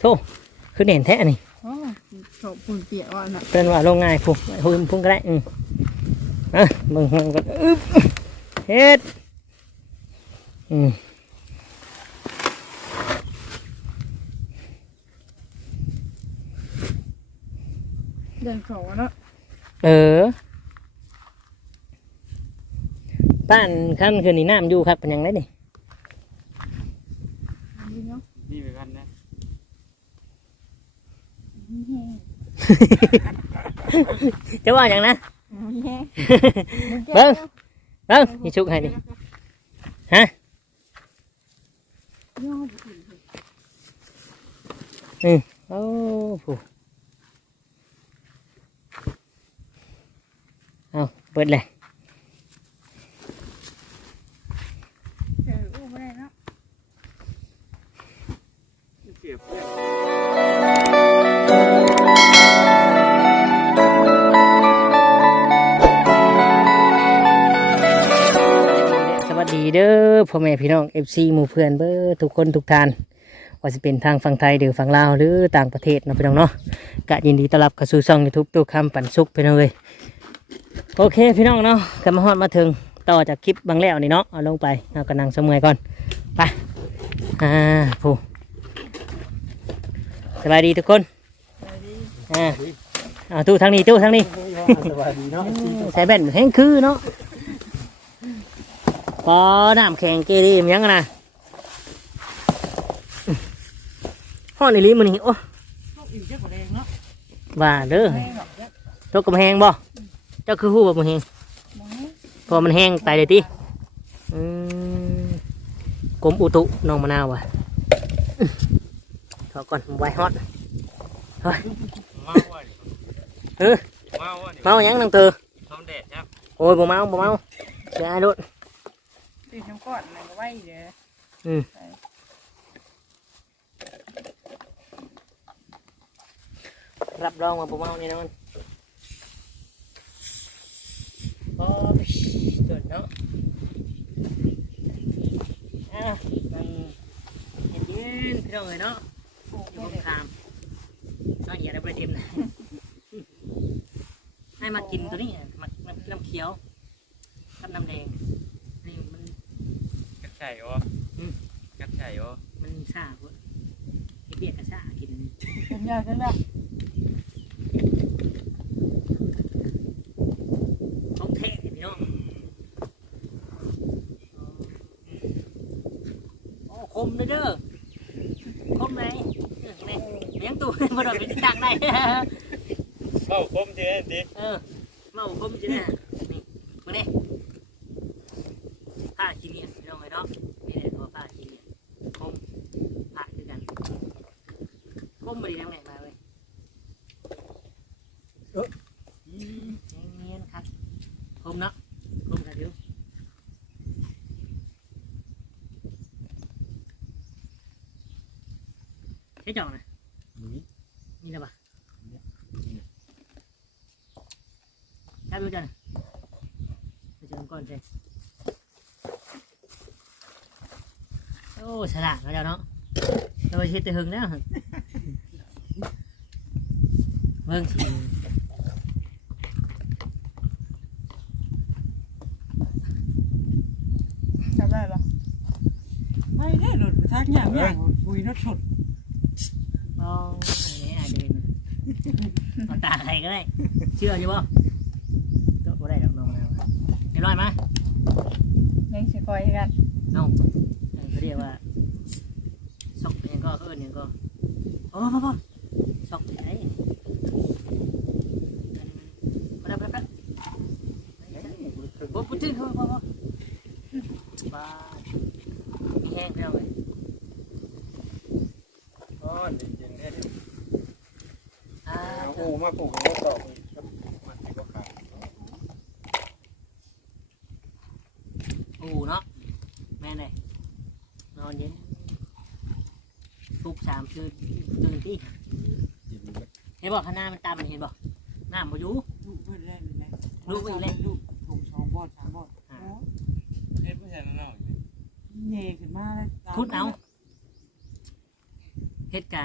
โธ่คือเด่นแท้นี่อ๋อโฉบปุ่นเปียกว่าน่ะเป็นว่าลงง่ายพุ่งพุ่งพุ่งก็ได้อืมอะมึงมึงก็อึ๊บเฮ็ดอืมเดินเขาเนาะเออบ้านขั้นคืนนี้น้ำอยู่ครับเป็นยังไงนี่นี่เนาะ นี่ไปกันนะ นี่แห้งจะว่าอย่างนะนี่แห้งเเด้อพ่อแม่พี่น้อง FC หมู่เพื่อนเบอร์ทุกคนทุกท่านว่าจะเป็นทางฝั่งไทยหรือฝั่งลาวหรือต่างประเทศเนาะพี่น้องเนาะกะยินดีต้อนรับเข้าสู่ช่อง YouTube ตู้คำปันสุขพี่น้องเลยโอเคพี่น้องเนาะกำมาฮอดมาถึงต่อจากคลิปบางแล้วนี่เนาะเอาลงไปเอากระนังสมัยก่อนไปอ่าผู้สบายดีทุกคนอ่าเอาตู้ทางนี้ตู้ทางนี้สวัสดีเนาะใส่แบนแห้งคือเนาะ พอน้ำแข็งเกดีมนยังอะนะห้อนอีหลีมันนี่โอ้ต้องอิ่มเจ้าของเองเนาะว่าเด้อแห้งหรอกเนี่ยรถกำแหงบ่เจ้าคือหู้บ่มันแหงมองให้พอมันแห้งตายเลยติอืมกรมอุตุน้องมะนาวว่ะถอก่อนไวฮอตเมาว่ะเออเมาว่ะเมาหยังนังเตอท้องแดดครับโอ้ยบ่เมาบ่เมาเสียอายรถ ตีน้ำก้อนมันก็ไว้เด้ออืมรับรองว่าบ่เมาแน่นอนโอ้ยเกิดเนาะอะมันเย็นๆพี่น้องเอ้ยเนาะปลูกอยู่ไว้ข้างเด้อคามน้อยอย่าได้ประเด็นนะให้มากินตัวนี้อะมาน้ำน้ำเขียวกับน้ำแดงนี่มัน กัดไข่อ๋ออืม กัดไข่อ๋อมันซ่าพวกไอ้เบี้ยกระซ่ากินอันนี้เป็นยาจังได๋ของแท้พี่น้องโอ้คมเลยเด้อคมไหนเออนี่เลี้ยงตู้ บ่โดนไปที่ตักได้ เข้าคมเจ๊ดิเออเมาคมจีน่ะนี่มาเนี่ยผ้าขี้เลียนพี่น้องเลยเนาะนี่เลยตัวผ้าขี้เลียนคมผ้าคือกันคมบดีน้ำแหน่งมาเลยเออเนียนๆครับคมเนาะคมกันเดี๋ยว ใช้จ่องนะนี่นะปะใช้ดูจันไปเจอก่อนใช่โอ้ฉลาดเขาเจ้าเน องอย่างปุยรถชนมองอันนี้อาจจะเป็นเอาตาใครก็ได้ เชื่ออยู่ป่ะตัวบ่ได้ดอกน้องแล้วเรียบร้อยมาแม่งสิคอยกันน้องเขาเรียกว่าซอกยังก็เขาเอิ้นยังก็โอ้พ่อพ่อซอกไหนมาแล้วมาแล้วบ่พูดถึงเขาพ่อพ่อบ้ามีแห้งไปแล้วเลย อ๋อ เย็นๆเนี่ยอ่าเอาหูมาปลูกกับดอกนี่ครับมันสิก็ขาดอูเนาะแม่นเลยนอนเย็นปลุกสามตื่นตื่นที่เห็นบอกข้างหน้ามันตามมันเห็นบอกหน้ำบ่อยู่ลูกเพื่อนแรกเลยนะลูกเพื่อนแรกลูกถุงสองบอดสามบอดอ่าโอ้เฮ็ดผู้ชายนั่นเนาะเย่ขึ้นมาเลยคุดเอา เฮ็ดกะ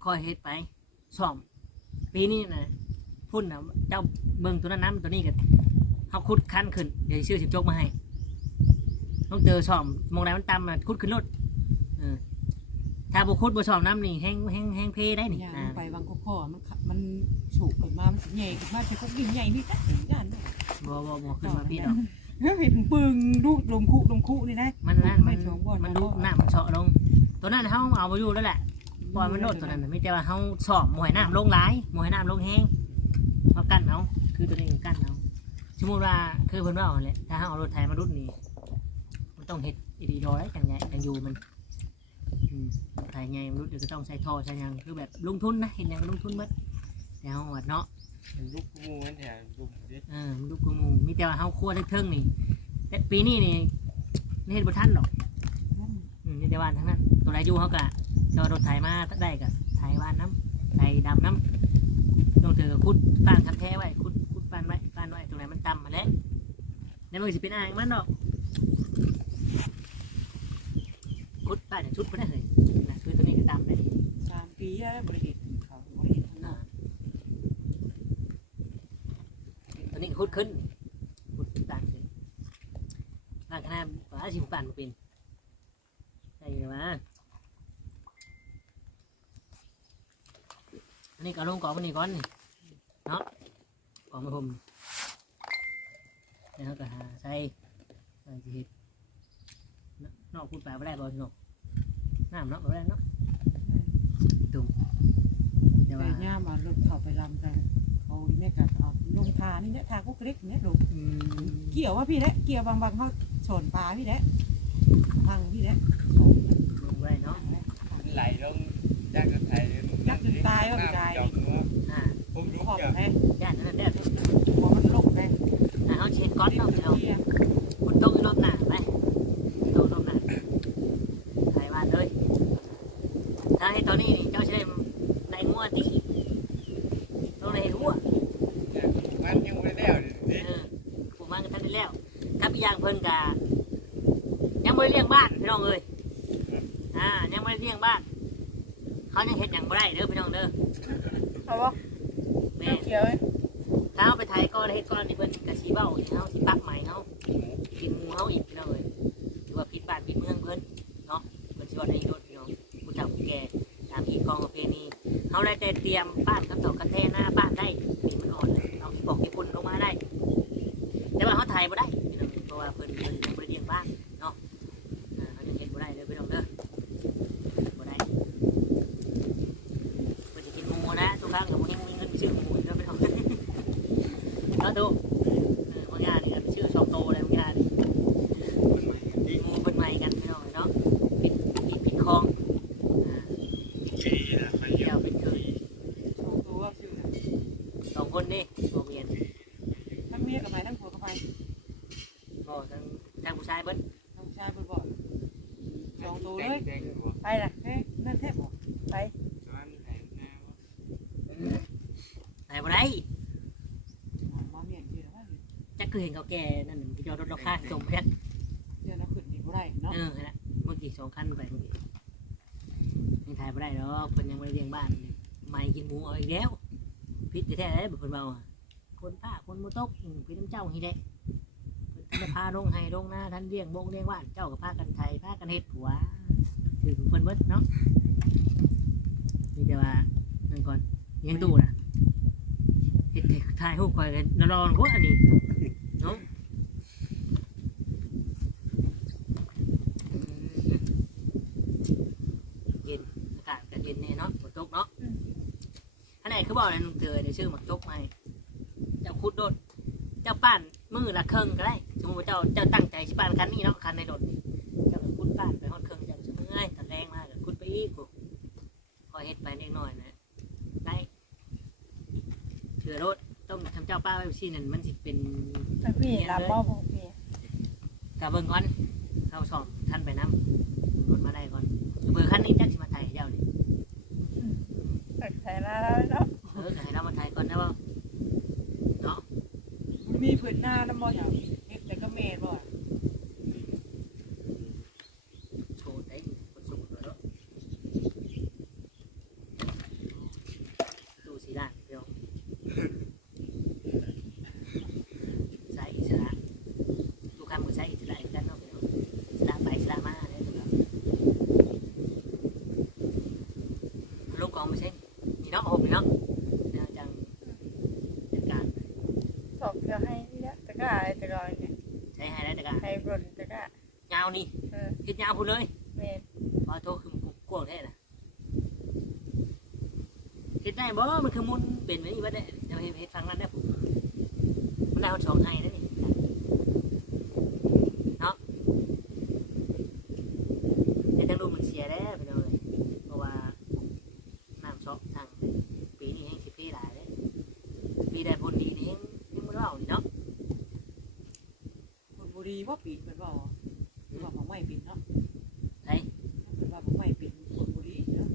ค อยเฮ็ดไปซ่อมปีนี้นะพุ่นนะเจ้าเบิ่งตัวนั้นน้ำตัวนี้กันเขาขุดคันขึ้นเดี๋ยวชื่อสิบจกมาให้ต้องเจอซ่อมมองไหนมันต่ำนะขุดขึ้นรถเออถ้าบุคุดบุซ่อมน้ำนี่แห้งแห้งแห้งเพได้นี่ย่างอ่าไปบางข้อมันขะมันฉุกขึ้นมามันสิใหญ่ขึ้นมาเป็นพวกยิ่งใหญ่นี่กันถึงกันบ่บ่บ่ขึ้นมาพี่ดอกเห็นปึงลูกลมคุลมคุนี่นะมันนั่นไม่มันชงบ่อนมันนะดูบ่น้ำมันเฉาะลงตัวนั้นเขาเอาไปอยู่แล้วแหละ ปล่อยมันโดดตัวนั้นน่ะไม่ใช่ว่าเขาสอบมวยน้ำลงหลายมวยน้ำลงแห้งเขากั้นเอาคือตัวนี้กั้นเอาสมมติว่าคือเพิ่นว่าเอาแหละถ้าเขาเอารถไถมารุดนี่มันต้องเฮ็ดอีดีดอยจังไงจังอยู่มันอืมรถไถไงมันรุดเดี๋ยวก็ต้องใส่ท่อใส่หยังคือแบบลงทุนนะเห็นหยังก็ลงทุนเบิดแต่เขาวัดเนาะมันลุกงูนั่นแหละลุกดิเออมันดูกูมูมีแต่ว่าเขาคั่วเทิงๆนี่แต่ปีนี้นี่นี่เฮ็ดบ่ทันดอกอืมนี่แต่วานทั้งนั้นตัวไรอยู่เขากะจอรถไถมาได้กะไถวานน้ำไถดำน้ำต้องถือกับคุดป้านทับแท้ไว้คุดคุดป้านไว้ป้านไว้ตรงไหนมันต่ำมาแล้วในมือสิเป็นอ่างมันดอกคุดป้านอย่างชุดไม่ได้เลยนะคือตัวนี้ก็ต่ำเลยสามปีแล้วบริเห็นเขาบริเห็นทั้งหมอ่าดตัวนี้ก็คุดขึ้นคุดป้านขึ้นป้านขนาดว่าสิบป้านมาเป็นได้อยู่ไหม อันนี้ก็เอาลงก่อนวันนี้ก่อนนี่เนาะก่อนมาผมแล้วก็หาใส่ใส่ที่เห็ดนอกพูดไปไม่ได้บ่พี่น้องน้ำเนาะไม่ได้เนาะตุ่มแต่แต่ว่าย่ามาลงเขาไปลำกันเขาอีแม่กัเอาลงทานี่เนี่ยทากุ๊กเล็กเนี่ยลูกอืมเกี่ยวว่าพี่แหละเกี่ยวบางบางเขาสอนปลาพี่แหละพังพี่แหละลงไว้เนาะมันไหลลงจากกระไทย เลยยักษ์จนตายว่าไม่ได้จอมหัวอ่าผมลุกขอบจากแท้ย่านนั้นได้อพอมันลงได้อ่าเอาเช็ดก้อนนี่เนาะมันเอาเกี่ยวคุณโต๊ะรอบหน้าไปโต๊ะรอบหน้าไทยบ้านเลยถ้าให้ตอนนี้นี่เจ้าใช้ในงัวตีต้องในหัวมันยังไม่ได้แล้วดิเออผมมากันทันได้แล้วครับอีกอย่างเพิ่นกะยังไม่ได้เลี้ยงบ้านพี่น้องเอ้ยอ่ายังไม่ได้เลี้ยงบ้าน เขายังเห็นอย่างบ่ได้เด้อพี่น้องเด้อเอาวะแม่เขียวๆเลยถ้าเอาไปไทยก็ได้เฮ็ดก้อนนี่เพิ่นกะสีเบ้าอย่างเฮาสิปักใหม่เฮากินหมูเฮาอีกพี่น้องเอ้ยถือว่าผิดบ้านผิดเมืองเพิ่นเนาะเพิ่นสิว่าได้โดดพี่น้องผู้เฒ่าผู้แก่ตามที่กองประเพณีเฮาได้แต่เตรียมบ้านกับตอกกันแท่หน้าบ้านได้ปีมันอ่อนเลยเอาบอกญี่ปุ่นลงมาได้ แต่ว่าเขาไทยบ่ได้พี่น้องเพราะว่าเพิ่นเพิ่นยังบ่ได้เลี้ยงบ้านเนาะอ่าเขายังเฮ็ดบ่ได้เลยพี่น้องเด้อบ่ได้เพิ่นสิกินหมูนะทุกครั้งก็บ่ยังมีเงินไปซื้อหมูอีกเด้อพี่น้อง เอาดูเออบางอย่างนี่ก็ชื่อชองโตอะไรบางอย่างนี่ มันใหม่ดิ หมูเป็นใหม่กันพี่น้องเนาะปิดปิดปิดคลองอ่า ขี่นะไปเย เจ้า อะ เป็นเคย โชว์ตัวชื่อ สองคนนี่โมเมียน ทั้งเมียกับไปทั้งผัวกับไป ก็ทั้งทั้งผู้ชายเบิ้ล ทั้งชายบ่อยๆสองตัวเลย แดงๆหัว ไปล่ะ เฮ้ยนั่นแทบบอก ไป มันแหงแนว ไหนบ่ได้ มาเมียนเยอะว่า จักคือเห็นเขาแก่นั่นหนึ่งที่จอดรถเราค่าจมแพทเดี๋ยวเราขึ้นอีกบ่ได้เนาะเออนั่นแหละเมื่อกี้สองคันไปเมื่อกี้ยังถ่ายบ่ได้หรอกเพิ่นยังไม่ได้เลี้ยงบ้านเลยไม่กินหมูเอาอีกแล้วพิษแท้ๆเลยเพิ่นเบาอะคนป้าคนมุตกอืมพี่น้ำเจ้าฮีแหละเพิ่นจะพาลงให้ลงหน้าท่านเลี้ยงบงเลี้ยงบ้านเจ้ากับพากันไทยพากันเฮ็ดผัวคือเพิ่นเบิดเนาะนี่แต่ว่านั่นก่อนยังตู้นะเฮ็ดถ่ายรูปคอยกันนอนๆกว่าอันนี้ เนาะอืมเย็นอากาศก็เย็นแน่เนาะฝนตกเนาะอันไหนคือบอกอะไรนุ่งเจอเดี๋ยวชื่อหมักจกไหมเจ้าคุดโดด เจ้าป้านมือละเครึ่งก็ได้สมมติว่าเจ้าเจ้าตั้งใจชิป้านคันนี้เนาะคันในรถนี่เจ้าก็คุดป้านไปฮอดเครื่องเจ้าจะเมื่อยตัดแรงมากก็คุดไปอีกกูคอยเฮ็ดไปเล็กน้อยนะได้เถื่อรถต้องทำเจ้าป้าไว้ซี่นั่นมันสิเป็นไปพี่ลาบบ่พวกพี่กะเบิ่งก่อนเข้าสอบท่านไปน้ำรถมาได้ก่อนเบอร์คันนี้จักสิมาไทยให้เจ้านี่ไปใส่ลาแล้วเนาะเออก็ให้เรามาไทยก่อนนะว่ามีผืนหน้าน้ำบ่อย่างเฮ็ดแต่ก็เมนบ่ โชว์ได้คนสูงแล้ว องไม่ใช่มีเนาะโอ้มีเนาะเดี๋ยวจังจัดการ สอบจะให้เนี่ยตะกร้าอะไรตะกร้าเนี่ย ใช้ให้ได้แต่การ ให้บนตะ กร้ายาวนี่เออคิดยาวพูดเลยเมนพอโทรคือมันกว้างแท้น่ะคิดได้บ่ มันคือมุนเป็นไว้นี่ว่าได้เดี๋ยวเฮ็ดเฮ็ดฟังนั้นได้อผมมันได้คนสองให้นะนี่เนาะแต่ทางดูมันเสียแล้วไปเลยเพราะว่าน้ำชอกทางปีนี้แห้งสิปีหลายเลยปีได้ผลดีนี่แห้งยังไม่เล่านี่เนาะคนบุรีว่าปิดเป็นบ่หรือว่าบ่ไม่ปิดเนาะ ไอ้ เป็นว่าบ่ไม่ปิดคนบุรีเนาะ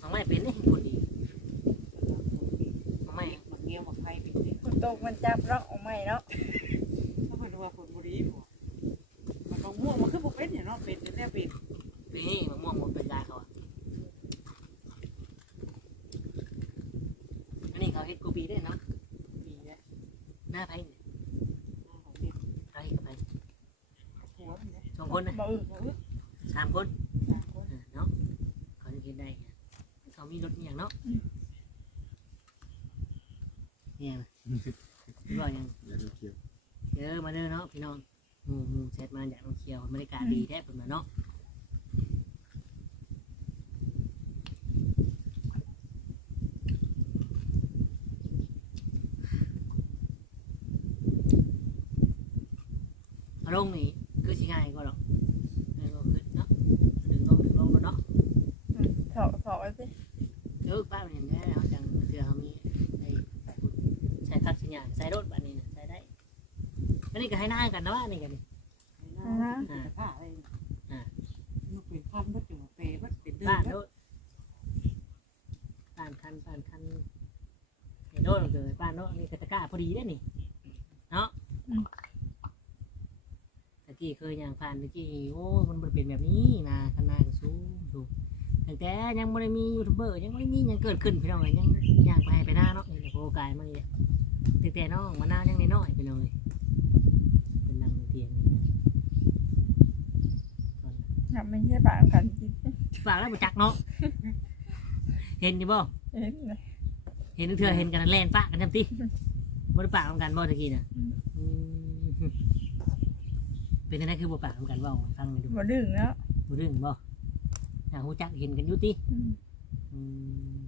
มันไม่เป็นนี่ผลดี เป็นว่าคนปิด มันไม่ มันเงี้ยวมาไฟปิดเนี่ย ฝนตกมันจับร่องออกไม่เนาะ ถ้าเป็นว่าคนบุรีบ่มันต้องม่วงมันคือบ่ เนาะเป็ดเป็นแน่เป็นปีนี้มะม่วงมันเป็นลายเขาอะอันนี้เขาเฮ็ดกูปีได้วยเนาะ ปีแล้ว หน้าไผ่เนี่ย ของเด็ก เราเฮ็ดกับไผ่ หัวนี่นะ สองคนนะ บ่อึ บ่อึด สามคน สามคน เออเนาะเขาจะเฮ็ดได้ไงเขามีรถอหย่างเนาะเนี่ยรู้ว่ายัง อย่าดูเขียว เออมาเด้อเนาะพี่น้องหมูหมูเซตมาจากน้องเคียว บรรยากาศดีแท้ผมเนาะเอาลงนี่คือสิง่ายกว่าหรอกเออก็ขึ้นเนาะดึงลงดึงลงแล้วเนาะอืมสอบสอบไว้สิเออป้าเป็นอย่างนี้เขาจังเสือเขามีไอ้ใส่พักสัญญาณใส่รถแบบนี้นะใส่ได้อันนี้ก็ให้หน้ากันนะว่านี่กันนี่ ให้หน้าแต่ผ้าอะไรมันเป็นพันมันจะมาเปย์มันเป็นเดือบ้านนรถบ้านคันบ้านคันไอ้โดนเลยบ้านโน้นนี่กตะกร้าพอดีได้อนี่เนาะตะกี้เคยอย่างผ่านตะกี้โอ้มันบ่เป็นแบบนี้นะคันนาก็สูงสูงตั้งแต่ยังไม่ได้มียูทูบเบอร์ยังไม่ได้มีหยังเกิดขึ้นพี่น้องเลยยังย่างไปให้ไปหน้าเนาะนี่แหละโอกายมานี่แหละตั้งแต่น้องมาหน้ายังน้อยๆพี่น้องเลยเป็นนั่งเตียงนี่ นับไม่ใช่ปากกันจิตฝากแล้วบ่จักเนาะ เห็นอยู่บ่ เห็นเลย เห็นเถื่อเห็นกันแล่นปะกันจำติบ่ได้ปะกันบ่ตะกี้น่ะอืมเป็นจังไดคือบ่ปะกันเว้าให้ฟังหน่อยดูบ่ดึงแล้วบ่เรื่องบ่อยากฮู้จักเห็นกันอยู่ติอืมอืม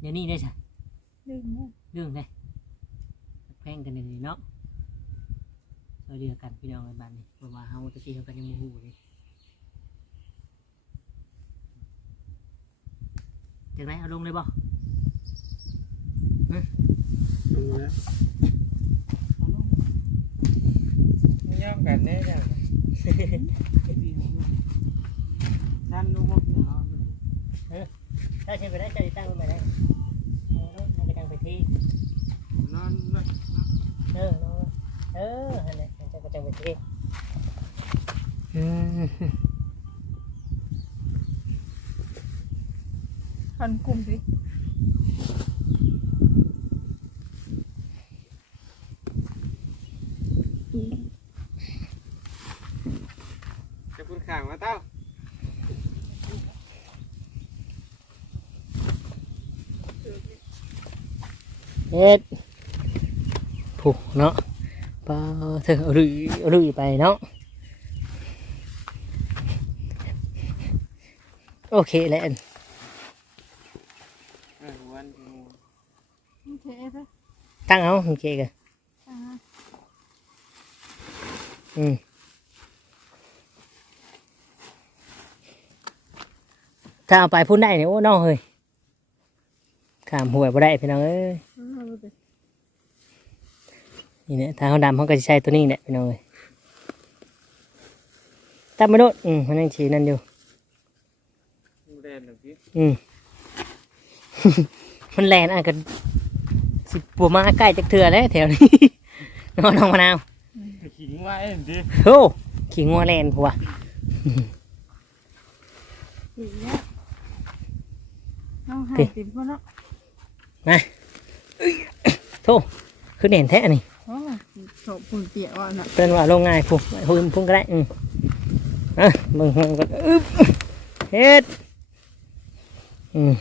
เดี๋ยวนี้ได้ซะดึงแล้วเรื่องได้แพงกันนี่เนาะ ช่วยเหลือกันพี่น้องในบ้านนี่เพราะว่าเฮาตะกี้เฮาก็ยังบ่ฮู้เลยจังไดเอาลงเลยบ่ดูแล้วเขาลงไม่ยอมกันแน่จังไปดีเขาลงด้านนู้นก็คือเขาถ้าใช้ไปได้จะตั้งไปได้เออมันก็ตั้งไปที่นอนนะเออเนาะเออ นั่นแหละจะก็ตั้งไปที่อืมคันกลุ่มสิจะคุณข่างมาเต้าเฮ็ดผูกเนาะ ปลาเธอเอาลุยเอาลุยไปเนาะโอเคแล้วอันเออวันโอเคไปตั้งเอาโอเคกันอ่าอืมถ้าเอาไปพูดได้เนี่ยโอ้น้องเฮ้ยข้ามห่วยบ่ได้พี่น้องเอ้ย เอาไปนี่เนี่ยทางเขาดำเขาก็จะใช้ตัวนี้แหละพี่น้องเอ้ยตั้งไม่โดดอืมมันยังฉีนั่นอยู่แดนหนึ่งพี่อืมมันแลนอะกันสิปัวมาใกล้จักเถื่อแล้วแถวนี้น้องน้องมะนาวขิงไว้ดิโอ้ขี่งัวแลนผัวอีกแล้วน้องหายติดพ่อเนาะโธ่คือเด่นแท้อัน นี่โอ้โฉบปุ่นเปียกอะน่ะเป็นว่าลงง่ายพุ่งพุ่งพุ่งก็ได้อืมอะมึงมึงก็อึ๊บเฮ็ดอืม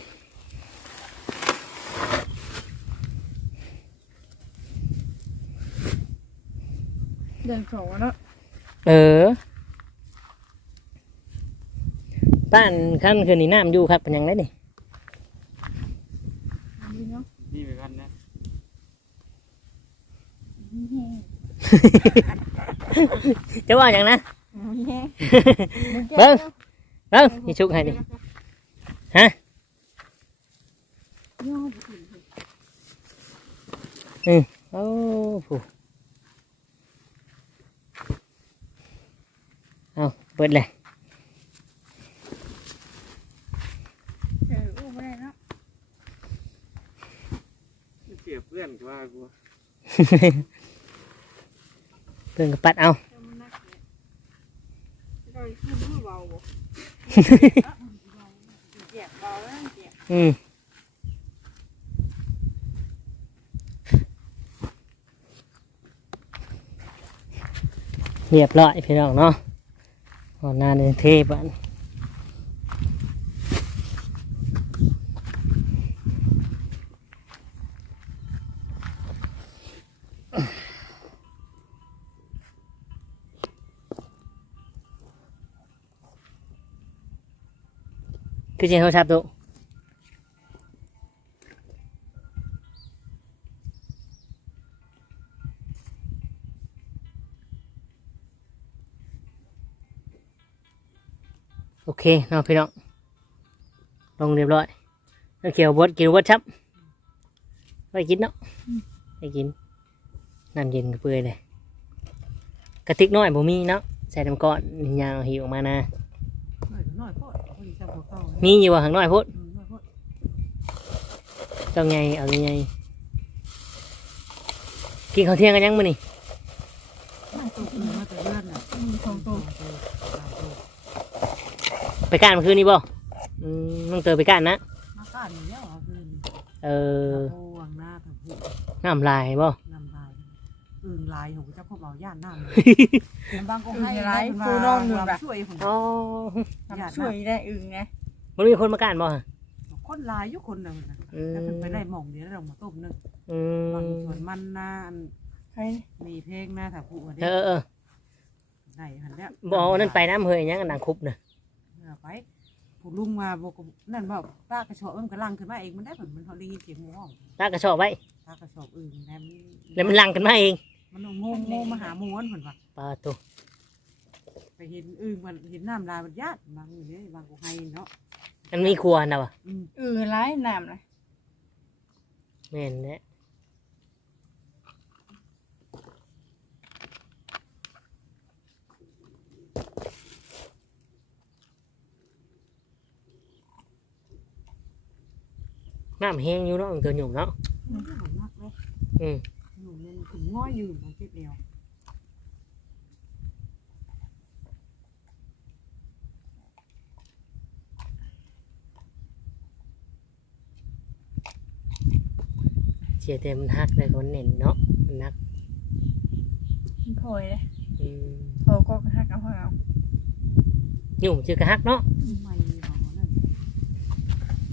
เดินเขาเนาะเออบ้านขั้นคืนนี้น้ำอยู่ครับเป็นหยังไงนี่อัน ปิดเลยเอออู้ไม่ได้เนาะเสียเพื่อนก็ว่ากู เพื่อนก็ปัดเอา อืมเรียบร้อยพี่น้องเนาะหอนานเทบ้าน คือจริงโทรศัพท์ตุโอเคเนาะพี่น้องลงเรียบร้อยแล้วเขียวบดกินบดชับไปกินเนาะไปกินน้ำเย็นก็เปื่อยเลยกระติกน้อยบ่มีเนาะใส่น้ำก้อนยางเอาหิวออกมานะน้อยก็น้อยโพดพอดี จะบ่เข้าเลยมีอยู่ว่าข้างน้อยพุดอืมน้อยโพดเจ้าไงเอาไงกินข้าวเที่ยงกันยังมื้อนี่มาตกเงินมาแต่เดือนน่ะมีของโตสามโตไปก้านเมื่อคืนนี้บ่อืมน้องเตยไปก้านนะมาก้านอยู่แล้วเอาคืนเออโอ้วังหน้ากับผู้น้ำลายบ่ นำลายอึ่งลายของเจ้าพ่อเบาย่านน้ำเลยบางก็ให้ช่วยผมอ๋อทำช่วยได้อึ่งไงมันมีคนมาก้านบ่ฮะคนลายยุคนน่ะมันอืมถ้าเพิ่นไปได้หม่องเดียวเรามาต้มนึงอืบางมส่วนมันนาอันใครมีเพลงนะถ้าผู้ว่าเออเออได้หันแล้วบ่เอานั่นไปน้ำเฮยยังกันดังคุบน่ะเอาไปผู้ลุงมาบอกกับนั่นบอกป้ากระชอบมันกระลังขึ้นมาเองมันได้ผลมันเขาได้ยินเสียงหมูห้องตากระสอบไว้ป้ากระชอบอื่นแล้แล้วมันลังกันมาเอง มันเอางงงงมาหาหมูมันผลว่าปลาตัวไปเห็นอึ่งมันเห็นน้ำลายมันญาติบางอยู่เนี่ยบางกูให้เนาะมันมีครัวน่ะวะอืมอึ่งร้ายน้ำเลยแม่นแหละน้ำแห้งอยู่เนาะอังเตอหยุ่มเนาะ มันก็หันนักเลย อืมอยู่เนี่ยถึ งง้อยยืนมันเจ็บเดียวเสียแต่มันหักเลยมันเน่นเนาะมันนักมันคอยเลยอืมโทรก็กระหักเอาเอาหยุ่มชื่อกระหักเนาะไม่หอนั่น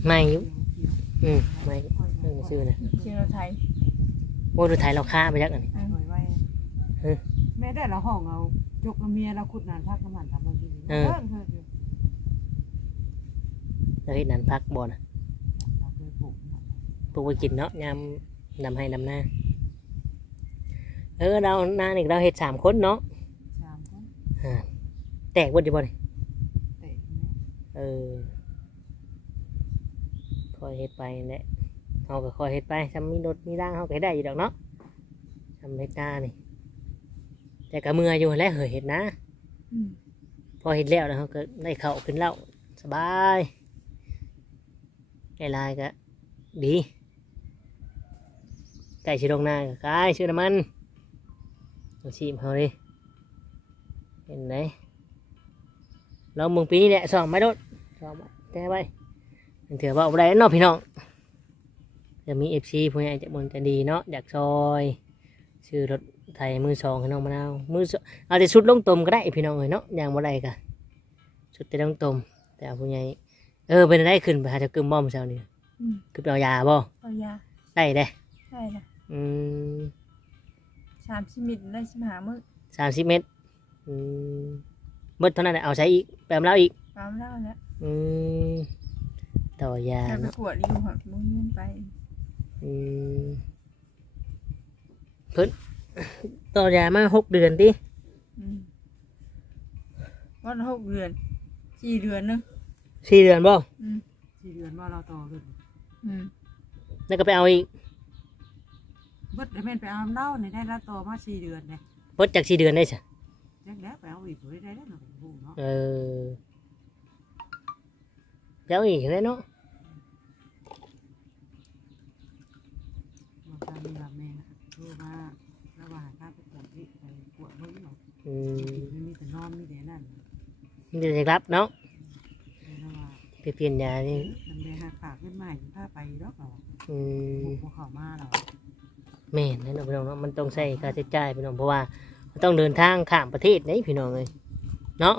ไม่ยุ่ยวเขียวอืมไม่ค่อยเรื่องชื่อนะชื่อเราไทย โอ้ดูไทยเราฆ่าไปยักอันนี้ค่อยไว้เออแม่ได้ละห้องเอายกเมียเราขุดนานพักน้ำมันทำบางทีเออเราเห็นนันพักบ่อนะเราเคยปลูกปลูกไว้กินเนาะยามนำให้นำหน้า เออเราหน้านี่เราเห็ดสามคนเนาะชามก็อ่าแตกบ่ดีบ่นี่เตะเออคอยเห็ดไปนั่นแหละ เขาก็คอยเห็ดไปทำมีรถมีร่างเขาก็เฮ็ดได้อยู่ดอกเนาะทำเห็ดหน้านี่แต่ก็เมื่ออยู่แล้วเหยเห็ดนะอืมพอเห็ดแล้วนะเขาก็ได้เข้าขึ้นแล้วสบายไอ้ลายก็ดีไก่ชิลงหน้าก็กายชื่อน้ำมันเอาชิมเขาดิเห็นไหมเรามึงปีนี้แหละสองไม้โดดสองไม้แต่ไว้ถือว่าเอาได้เนาะพี่น้อง จะมีเอฟซีผู้ใหญ่ใจะบนจะดีเนาะอยากซอยซื้อรถไทยมือสองให้น้องมะนาวมือสองเอาแต่ชุดลงตมก็ได้พี่น้องเลยเนาะอย่างบ่ได้กะชุดแต่ลงตม แต่เอาผู้ใหญ่เออเป็นได้ขึ้นไปหาเจ้ากึมบ่มอเช้านี่อืม คือไปเอายาบ่เอายาได้เด้ได้ละอืมสามสิบมิลได้สิบหามื้อสามสิบเมตรอืมเบิดเท่านั้นแหละเอาใช้อีกแปมแล้วอีก ตามเล่าแล้วอืมต่อยาแต่ไปเนาะ กวดอยู่หักมือเงินไปอืม เพิ่นต่อยามาหกเดือนติอืมวันหกเดือนสี่เดือนนึงสี่เดือนบ่อืมสี่เดือนว่าเราต่อเลยอืมแล้วก็ไปเอาอีกเบิดได้แม่นไปเอาน้ำเล่าเนี่ยได้ละต่อมาสี่เดือนเนี่ยเบิดจากสี่เดือนได้จ้ะแจ๊กแล้วไปเอาอีกบ่ได้ได้แล้วเนาะโอ้โหเนาะเออไปเอาอีกได้เนาะ บอกตามนี้ว่าแม่นะโทรมาระหว่างข้าไปกวดที่ไปกวดเบิ่งเนาะ อืมไม่มีแต่นอนมีแต่นั่นมันจะรับเนาะเลยนะว่าไปเปลี่ยนยานี่มันได้หักฝากขึ้นมาให้ผ้าไปดอกเราอืมบุกบ่เข้ามาเราแม่นแน่นอนพี่น้องเนาะมันต้องใช้ค่าใช้จ่ายพี่น้องเพราะว่ามันต้องเดินทางข้ามประเทศนี่พี่น้องเลยเนาะ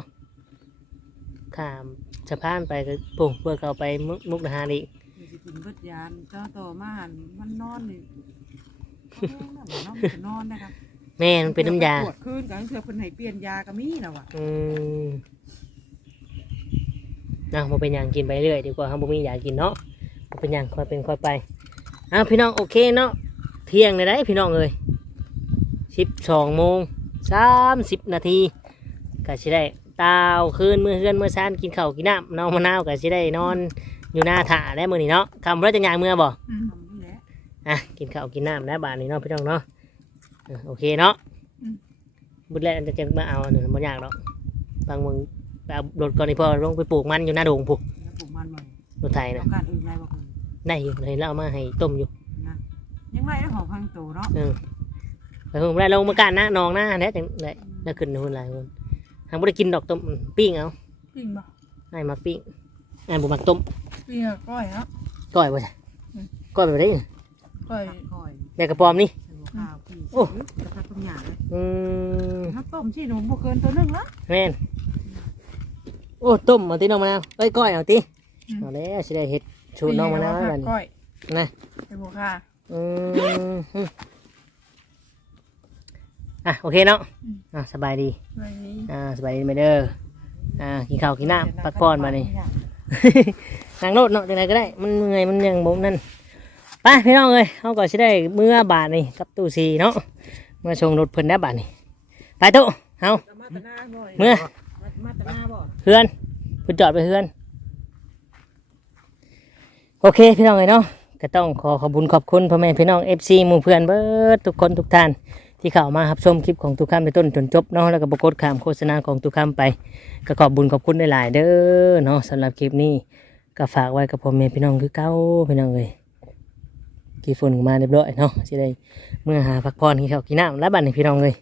ข้ามสะพานไปก็ปุ่งเพื่อเข้าไปมุกมุกดาหารอีกคือสิกินเบิดยานเจ้าต่อมาหันมันนอนนี่เขาแห้งแล้วมันเนาะมันจะนอนนะครับ แม่มันเป็นน้ำยาปวดคืนกันเพื่อคนให้เปลี่ยนยาก็มีแล้วอะอืมนะบ่เป็นอย่างกินไปเรื่อยดีกว่าครับบ่มีอยากกินเนาะบ่เป็นอย่างค่อยเป็นค่อยไปอ้าวพี่น้องโอเคเนาะเที่ยงเลยได้พี่น้องเลยสิบสองโมงสามสิบนาทีก็สิได้ตาวคืนมื้อเฮือนมื้อซานกินข้าวกินน้ำน้องมะนาวก็สิได้นอนอยู่หน้าถ่าได้มื้อนี้เนาะคำว่าจะยางเมื่อบ่อืมทำนี่แหละ อะกินข้าวกินน้ำได้บาทนี้เนาะพี่น้องเนาะเออ โอเคเนาะบุญแรกจะจะมาเอาหนึ่งมันยากเนาะบางมึงไปเอารถก่อนนี่พอลงไปปลูกมันอยู่หน้าโด่งผูกแล้วปลูกมันบ่อยรถไทยต้อนะงการอื่นไรบ่คุณได้อยู่เลยเราเอามาให้ต้มอยู่นะยังไรแล้วของพังโตเนาะเออไปผมได้ลงมากันนะนองหน้าแน่จังได้ได้ขึ้นหุ่นหลายคนทางบ่ได้กินดอกต้มอืมปิ้งเอาปิ้งบ่ไอ้มักปิ้งไอ้บุมักต้มปิ้งกับก้อยเนาะ ก้อยบ่ใช่อืม ก้อยแบบนี้ก้อยตักก้อยแม่กระปอมนี่ใส่หัว ข้าวพี่โอ้ กระทักต้มยาเลยอืมถ้าต้มชีหนูบ่เกินตัวนึงละแม่นโอ้ต้มเอาตีน้องมะนาวเอ้ยก้อยเอาตีอืมเอาแล้วสิได้เฮ็ดชูน้องมะนาวให้ปิ้บัดงนี้ก้อยนะเป็นบัวค่ะอืมอะโอเคเนาะอะสบายดีวันนี้อ่าสบายดีไหมเด้ออ่ากินข้าวกินน้ำพักผ่อนมานี่ นางโลดเนาะจังไดก็ได้ มันเมื่อยมันยังบ่นั่น ไปพี่น้องเอ้ยเฮาก็สิได้เมื่อบาทนี่กับตู้ซีเนาะเมื่อชงรถเพิ่นได้บาทนี่ไปตู้เฮาเมื่อมาตะหน้าบ่เฮือนเพิ่นจอดไปเฮือน โอเคพี่น้องเอ้ยเนาะก็ต้องขอขอบคุญขอบคุณพ่อแม่พี่น้อง FC หมู่เพื่อนเบิดทุกคนทุกท่านที่เข้ามารับชมคลิปของทุกคำในต้นจนจบเนาะแล้วก็บกดข่ามโฆษณาของทุกคำไปก็ขอบบุญขอบคุณหลายๆเด้อเนาะสำหรับคลิปนี้ก็ฝากไว้กับพ่อแม่พี่น้องคือเก้าพี่น้องเลย กี่ฝนมาเรียบร้อยเนาะสิได้เมื่อหาพักผ่อนกินข้าวกินน้ำและบัดนี้พี่น้องเลย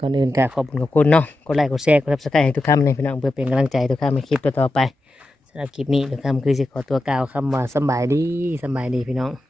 ก่อนอื่นก็ขอบคุญขอบคุณเนาะกดไลค์กดแชร์กดซับสไครต์ให้ทุกคำในพี่น้องเพื่อเป็นกำลังใจทุกทุกคำในคลิปต่อๆไปสำหรับคลิปนี้ทุกคำคือสิขอตัวกล่าวคำว่าสบายดีสบายดีพี่น้อง